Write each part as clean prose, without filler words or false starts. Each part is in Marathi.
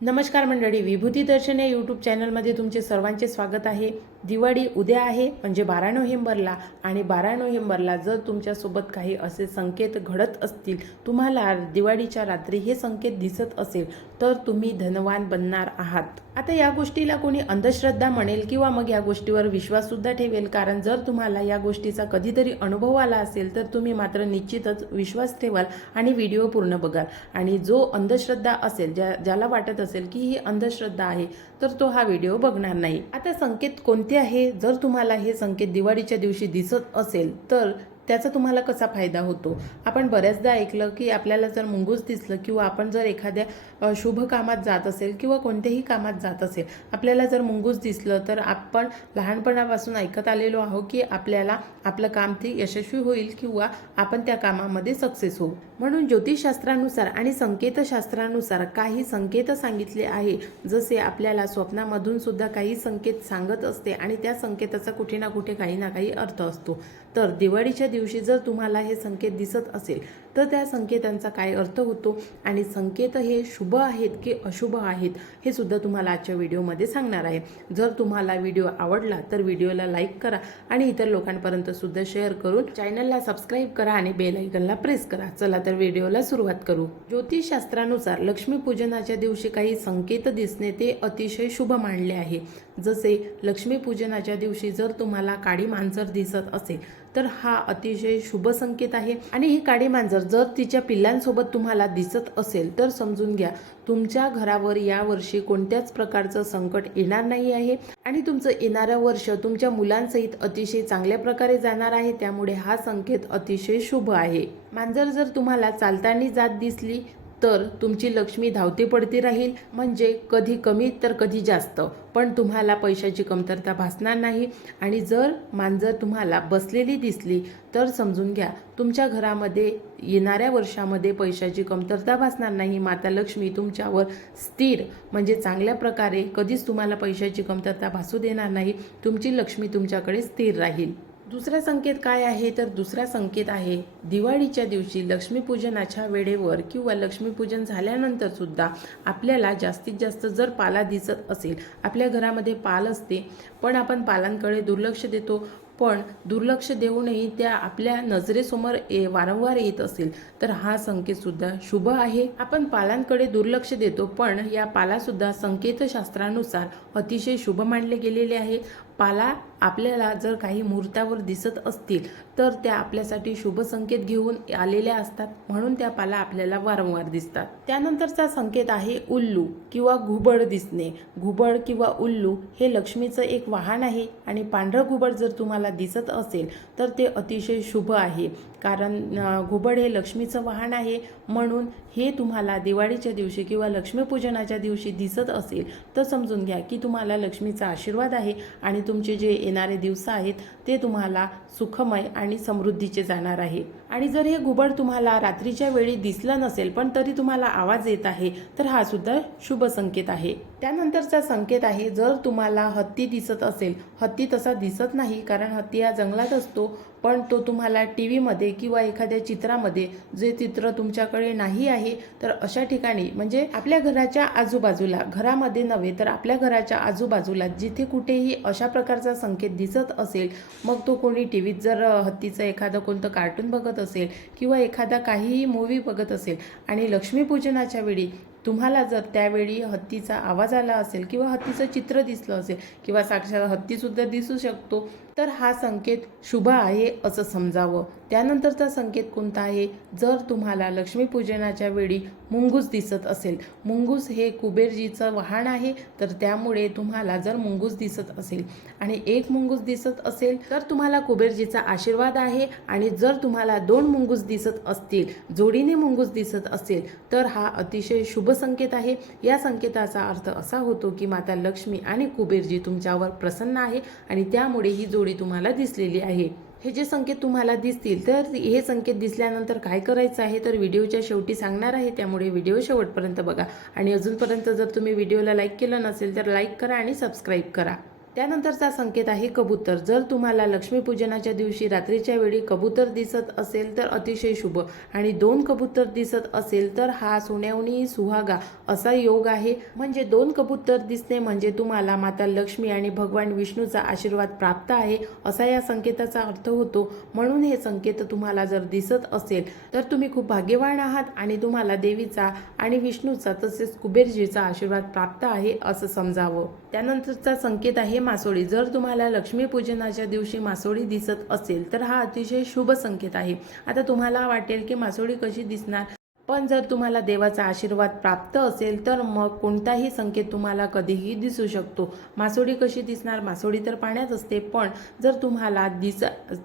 नमस्कार मंडळी, विभूती दर्शन या यूट्यूब चॅनलमध्ये तुमचे सर्वांचे स्वागत आहे। दिवाळी उद्या आहे म्हणजे 12 नोव्हेंबरला आणि 12 नोव्हेंबरला जर तुमच्यासोबत काही असे संकेत घडत असतील, तुम्हाला दिवाळीच्या रात्री हे संकेत दिसत असेल तर तुम्ही धनवान बनणार आहात। आता या गोष्टीला कोणी अंधश्रद्धा म्हणेल किंवा मग या गोष्टीवर विश्वाससुद्धा ठेवेल, कारण जर तुम्हाला या गोष्टीचा कधीतरी अनुभव आला असेल तर तुम्ही मात्र निश्चितच विश्वास ठेवाल आणि व्हिडिओ पूर्ण बघाल। आणि जो अंधश्रद्धा असेल, ज्याला वाटत असेल की ही अंधश्रद्धा आहे, तर तो हा व्हिडिओ बघणार नाही। आता संकेत कोणते आहे, जर तुम्हाला हे संकेत दिवाळीच्या दिवशी दिसत असेल तर त्याचा तुम्हाला कसा फायदा होतो। आपण बऱ्याचदा ऐकलं की आपल्याला जर मुंगूस दिसलं किंवा आपण जर एखाद्या शुभ कामात जात असेल किंवा कोणत्याही कामात जात असेल, आपल्याला जर मुंगूस दिसलं तर आपण लहानपणापासून ऐकत आलेलो आहोत की आपल्याला आपलं काम ते यशस्वी होईल किंवा आपण त्या कामामध्ये सक्सेस होऊ। म्हणून ज्योतिषशास्त्रानुसार आणि संकेतशास्त्रानुसार काही संकेत सांगितले आहे, जसे आपल्याला स्वप्नामधून सुद्धा काही संकेत सांगत असते आणि त्या संकेताचा कुठे ना कुठे काही ना काही अर्थ असतो। तर दिवाळीच्या दिवशी जर तुम्हाला हे संकेत दिसत असेल तर त्या संकेतांचा काय अर्थ होतो आणि संकेत हे शुभ आहेत की अशुभ आहेत हे सुद्धा तुम्हाला आजच्या व्हिडिओमध्ये सांगणार आहे। जर तुम्हाला व्हिडिओ आवडला तर व्हिडिओला लाईक करा आणि इतर लोकांपर्यंत सुद्धा शेअर करून चॅनलला सबस्क्राईब करा आणि बेल आयकॉनला प्रेस करा। चला तर व्हिडिओला सुरुवात करू। ज्योतिषशास्त्रानुसार लक्ष्मीपूजनाच्या दिवशी काही संकेत दिसणे ते अतिशय शुभ मानले आहे। जसे लक्ष्मीपूजनाच्या दिवशी जर तुम्हाला काळी मांजर दिसत असेल तर हा अतिशय शुभ संकेत आहे। आणि ही काळी मांजर जर तिच्या पिल्लांसोबत तुम्हाला दिसत असेल तर समजून घ्या तुमच्या घरावर या वर्षी कोणत्याच प्रकारचं संकट येणार नाही आहे आणि तुमचं येणारं वर्ष तुमच्या मुलांसहित अतिशय चांगल्या प्रकारे जाणार आहे। त्यामुळे हा संकेत अतिशय शुभ आहे। मांजर जर तुम्हाला चालताना जात दिसली तर तुमची लक्ष्मी धावती पडती राहील, म्हणजे कधी कमी तर कधी जास्त, पण तुम्हाला पैशाची कमतरता भासणार नाही। आणि जर मांजर तुम्हाला बसलेली दिसली तर समजून घ्या तुमच्या घरामध्ये येणाऱ्या वर्षामध्ये पैशाची कमतरता भासणार नाही। माता लक्ष्मी तुमच्यावर स्थिर म्हणजे चांगल्या प्रकारे कधीच तुम्हाला पैशाची कमतरता भासू देणार नाही। तुमची लक्ष्मी तुमच्याकडे स्थिर राहील। दुसरा संकेत काय आहे तर दुसरा संकेत आहे दिवाळीच्या दिवशी लक्ष्मीपूजनाच्या वेळेवर किंवा लक्ष्मीपूजन झाल्यानंतर सुद्धा आपल्याला जास्तीत जास्त जर पाला दिसत असेल, आपल्या घरामध्ये पाल असते पण आपण पालांकडे दुर्लक्ष देतो, पण दुर्लक्ष देऊनही त्या आपल्या नजरेसमोर वारंवार येत असेल तर हा संकेत सुद्धा शुभ आहे। आपण पालांकडे दुर्लक्ष देतो पण या पाला सुद्धा संकेतशास्त्रानुसार अतिशय शुभ मानले गेलेले आहे। पाला आपल्याला जर काही मुहूर्तावर दिसत असतील तर त्या आपल्यासाठी शुभ संकेत घेऊन आलेल्या असतात, म्हणून त्या पाला आपल्याला वारंवार दिसतात। त्यानंतरचा संकेत आहे उल्लू किंवा घुबड दिसणे। घुबड किंवा उल्लू हे लक्ष्मीचं एक वाहन आहे आणि पांढरं घुबड जर तुम्हाला दिसत असेल तर ते अतिशय शुभ आहे, कारण घुबड हे लक्ष्मीचं वाहन आहे। म्हणून हे तुम्हाला दिवाळीच्या दिवशी किंवा लक्ष्मीपूजनाच्या दिवशी दिसत असेल तर समजून घ्या की तुम्हाला लक्ष्मीचा आशीर्वाद आहे आणि तुमचे जे येणारे दिवस आहेत ते तुम्हाला सुखमय आणि समृद्धीचे जाणार आहे। आणि जर हे घुबड तुम्हाला रात्रीच्या वेळी दिसलं नसेल पण तरी तुम्हाला आवाज येत आहे तर हा सुद्धा शुभ संकेत आहे। त्यानंतरचा संकेत आहे जर तुम्हाला हत्ती दिसत असेल, हत्ती तसा दिसत नाही कारण हत्ती हा जंगलात असतो, पण तो तुम्हाला टीव्हीमध्ये किंवा एखाद्या चित्रामध्ये, जे चित्र तुमच्याकडे नाही आहे तर अशा ठिकाणी म्हणजे आपल्या घराच्या आजूबाजूला, घरामध्ये नव्हे तर आपल्या घराच्या आजूबाजूला जिथे कुठेही अशा प्रकारचा संकेत दिसत असेल, मग तो कोणी टीव्हीत जर हत्तीचं एखादं कोणतं कार्टून बघत असेल किंवा एखादा काहीही मूवी बघत असेल आणि लक्ष्मीपूजनाच्या वेळी तुम्हाला जर त्यावेळी हत्तीचा आवाज आला असेल किंवा हत्तीचं चित्र दिसलं असेल किंवा साक्षात हत्तीसुद्धा दिसू शकतो तर हा संकेत शुभ आहे असं समजावं। त्यानंतरचा संकेत कोणता आहे, जर तुम्हाला लक्ष्मीपूजनाच्या वेळी मुंगूस दिसत असेल, मुंगूस हे कुबेरजीचं वाहन आहे, तर त्यामुळे तुम्हाला जर मुंगूस दिसत असेल आणि एक मुंगूस दिसत असेल तर तुम्हाला कुबेरजीचा आशीर्वाद आहे। आणि जर तुम्हाला 2 मुंगूस दिसत असतील, जोडीने मुंगूस दिसत असेल तर हा अतिशय शुभ संकेत आहे। या संकेताचा अर्थ असा होतो की माता लक्ष्मी आणि कुबेरजी तुमच्यावर प्रसन्न आहे आणि त्यामुळे ही जोडी तुम्हाला दिसलेली आहे। हे जे संकेत तुम्हाला दिसतील तर हे संकेत दिसल्यानंतर काय करायचं आहे तर व्हिडिओच्या शेवटी सांगणार आहे, त्यामुळे व्हिडिओ शेवटपर्यंत बघा। आणि अजूनपर्यंत जर तुम्ही व्हिडिओला लाईक केलं नसेल तर लाईक करा आणि सबस्क्राईब करा। त्यानंतरचा संकेत आहे कबूतर. जर तुम्हाला लक्ष्मीपूजनाच्या दिवशी रात्रीच्या वेळी कबूतर दिसत असेल तर अतिशय शुभ, आणि 2 कबूतर दिसत असेल तर हा सोन्याहुनी सुहागा असा योग आहे. म्हणजे 2 कबूतर दिसणे म्हणजे तुम्हाला माता लक्ष्मी आणि भगवान विष्णूचा आशीर्वाद प्राप्त आहे असा या संकेताचा अर्थ होतो. म्हणून हे संकेत तुम्हाला जर दिसत असेल तर तुम्ही खूप भाग्यवान आहात आणि तुम्हाला देवीचा आणि विष्णूचा तसेच कुबेरजीचा आशीर्वाद प्राप्त आहे असं समजावं. त्यानंतरचा संकेत आहे मासोळी. जर तुम्हाला लक्ष्मीपूजनाच्या दिवशी मासोळी दिसत असेल तर हा अतिशय शुभ संकेत आहे. आता तुम्हाला वाटेल की मासोळी कशी दिसणार, पण जर तुम्हाला देवाचा आशीर्वाद प्राप्त असेल तर मग कोणताही संकेत तुम्हाला कधीही दिसू शकतो. मासोळी कशी दिसणार? मासोळी तर पाण्यात असते, पण जर तुम्हाला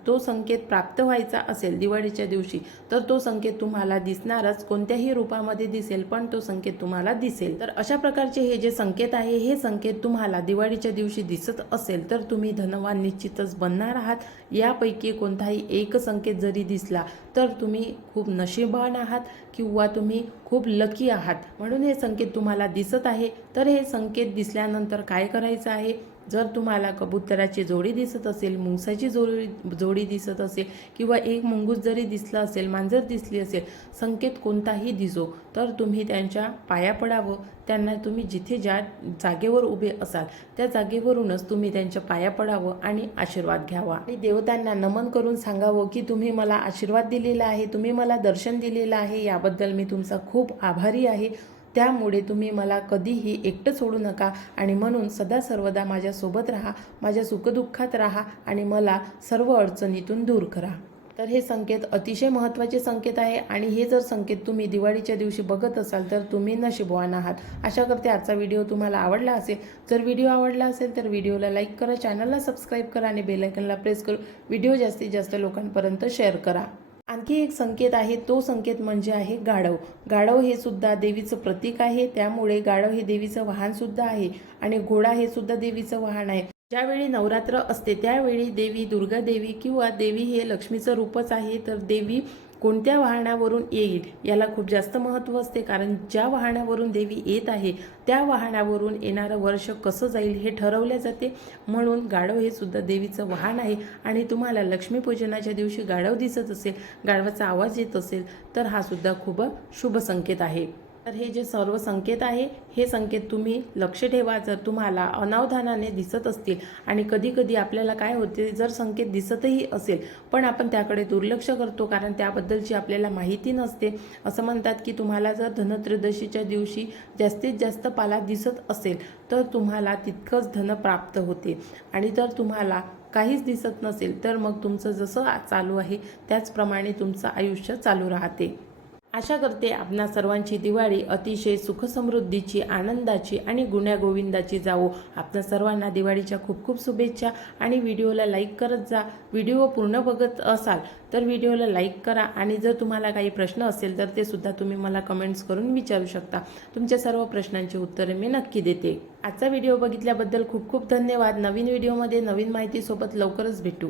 तो संकेत प्राप्त व्हायचा असेल दिवाळीच्या दिवशी तर तो संकेत तुम्हाला दिसणारच. कोणत्याही रूपामध्ये दिसेल, पण तो संकेत तुम्हाला दिसेल. तर अशा प्रकारचे हे जे संकेत आहे, हे संकेत तुम्हाला दिवाळीच्या दिवशी दिसत असेल तर तुम्ही धनवान निश्चितच बनणार आहात. यापैकी कोणताही एक संकेत जरी दिसला तर तुम्ही खूप नशीबवान आहात किंवा तुम्ही खूप लकी आहात. म्हणून हे संकेत तुम्हाला दिसत आहे. तर हे संकेत दिसल्यानंतर काय करायचं आहे? जर तुम्हाला कबुतराची जोडी दिसत असेल, मुंगसाची जोडी दिसत असेल किंवा एक मुंगूस जरी दिसलं असेल, मांजर दिसली असेल, संकेत कोणताही दिसो तर तुम्ही त्यांच्या पाया पडावं. त्यांना तुम्ही जिथे ज्या जागेवर उभे असाल त्या जागेवरूनच तुम्ही त्यांच्या पाया पडावं आणि आशीर्वाद घ्यावा आणि देवतांना नमन करून सांगावं की तुम्ही मला आशीर्वाद दिलेला आहे, तुम्ही मला दर्शन दिलेलं आहे, याबद्दल मी तुमचा खूप आभारी आहे. त्यामुळे तुम्ही मला कधीही एकटं सोडू नका आणि म्हणून सदा सर्वदा माझ्यासोबत राहा, माझ्या सुखदुःखात राहा आणि मला सर्व अडचणीतून दूर करा. तर हे संकेत अतिशय महत्त्वाचे संकेत आहे आणि हे जर संकेत तुम्ही दिवाळीच्या दिवशी बघत असाल तर तुम्ही नशीबवान आहात. आशा करते आजचा व्हिडिओ तुम्हाला आवडला असेल. जर व्हिडिओ आवडला असेल तर व्हिडिओला लाईक करा, चॅनलला सबस्क्राईब करा आणि बेल आयकॉनला प्रेस करून व्हिडिओ जास्तीत जास्त लोकांपर्यंत शेअर करा. आणखी एक संकेत आहे, तो संकेत म्हणजे आहे गाढव. गाढव हे सुद्धा देवीचं प्रतीक आहे, त्यामुळे गाढव हे देवीचं वाहन सुद्धा आहे आणि घोडा हे सुद्धा देवीचं वाहन आहे. ज्यावेळी नवरात्र असते त्यावेळी देवी दुर्गा देवी किंवा देवी हे लक्ष्मीचं रूपच आहे. तर देवी कोणत्या वाहनावरून येईल याला खूप जास्त महत्त्व असते, कारण ज्या वाहनावरून देवी येत आहे त्या वाहनावरून येणारं वर्ष कसं जाईल हे ठरवले जाते. म्हणून गाढव हे सुद्धा देवीचं वाहन आहे आणि तुम्हाला लक्ष्मीपूजनाच्या दिवशी गाढव दिसत असेल, गाढवाचा आवाज येत असेल तर हा सुद्धा खूप शुभ संकेत आहे. तर हे जे सर्व संकेत आहे हे संकेत तुम्ही लक्ष ठेवा. जर तुम्हाला अनावधानाने दिसत असतील आणि कधी कधी आपल्याला काय होते, जर संकेत दिसतही असेल पण आपण त्याकडे दुर्लक्ष करतो कारण त्याबद्दलची आपल्याला माहिती नसते. असं म्हणतात की तुम्हाला जर धनत्रयोदशीच्या दिवशी जास्तीत जास्त पाला दिसत असेल तर तुम्हाला तितकंच धन प्राप्त होते आणि जर तुम्हाला काहीच दिसत नसेल तर मग तुमचं जसं चालू आहे त्याचप्रमाणे तुमचं आयुष्य चालू राहते. आशा करते आपणा सर्वांची दिवाळी अतिशय सुखसमृद्धीची, आनंदाची आणि गुण्यागोविंदाची जावो. आपणा सर्वांना दिवाळीच्या खूप खूप शुभेच्छा आणि व्हिडिओला लाईक करत जा. व्हिडिओ पूर्ण बघत असाल तर व्हिडिओला लाईक करा आणि जर तुम्हाला काही प्रश्न असेल तर ते सुद्धा तुम्ही मला कमेंट्स करून विचारू शकता. तुमच्या सर्व प्रश्नांची उत्तरे मी नक्की देते. आजचा व्हिडिओ बघितल्याबद्दल खूप खूप धन्यवाद. नवीन व्हिडिओमध्ये नवीन माहितीसोबत लवकरच भेटू.